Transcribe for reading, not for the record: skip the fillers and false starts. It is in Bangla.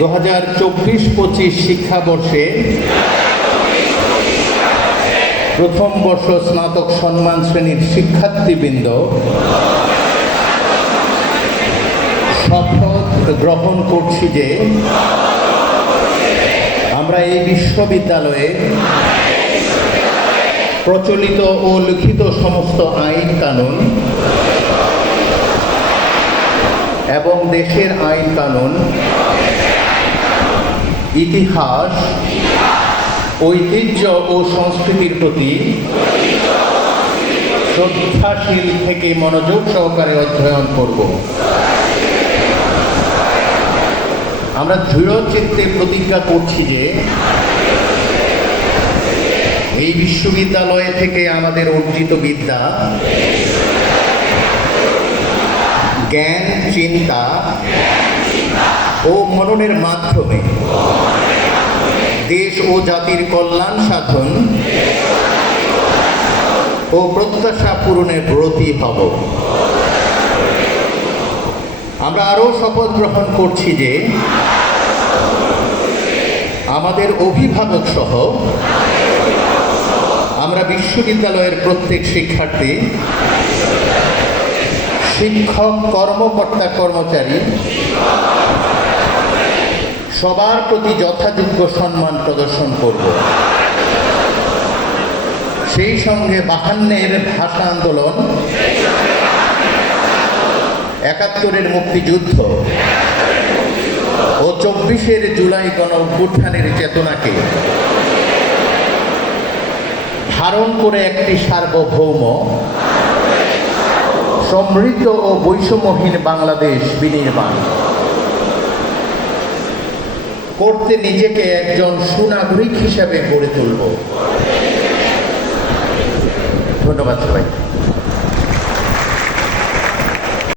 2024-25 শিক্ষাবর্ষে প্রথম বর্ষ স্নাতক সম্মান শ্রেণীর শিক্ষার্থীবৃন্দ শপথ গ্রহণ করছি যে আমরা এই বিশ্ববিদ্যালয়ে প্রচলিত ও লিখিত সমস্ত আইন কানুন এবং দেশের আইন কানুন, ইতিহাস, ঐতিহ্য ও সংস্কৃতির প্রতি শ্রদ্ধাশীল থেকে মনোযোগ সহকারে অধ্যয়ন করব। আমরা দৃঢ় চিত্তে প্রতিজ্ঞা করছি যে এই বিশ্ববিদ্যালয় থেকে আমাদের অর্জিত বিদ্যা, জ্ঞান, চিন্তা ও মননের মাধ্যমে দেশ ও জাতির কল্যাণ সাধন ও প্রত্যাশা পূরণের ব্রতী হব। আমরা আরও শপথ গ্রহণ করছি যে আমাদের অভিভাবক সহ আমরা বিশ্ববিদ্যালয়ের প্রত্যেক শিক্ষার্থী, শিক্ষক, কর্মকর্তা, কর্মচারী সবার প্রতি যথাযোগ্য সম্মান প্রদর্শন করব। সেই সঙ্গে 52-এর ভাষা আন্দোলন, 71-এর মুক্তিযুদ্ধ ও 24-এর জুলাই গণ অভ্যুত্থানের চেতনাকে ধারণ করে একটি সার্বভৌম, সমৃদ্ধ ও বৈষম্যহীন বাংলাদেশ বিনির্মাণ করতে নিজেকে একজন সুনাগরিক হিসাবে গড়ে তুলব। ধন্যবাদ সবাই।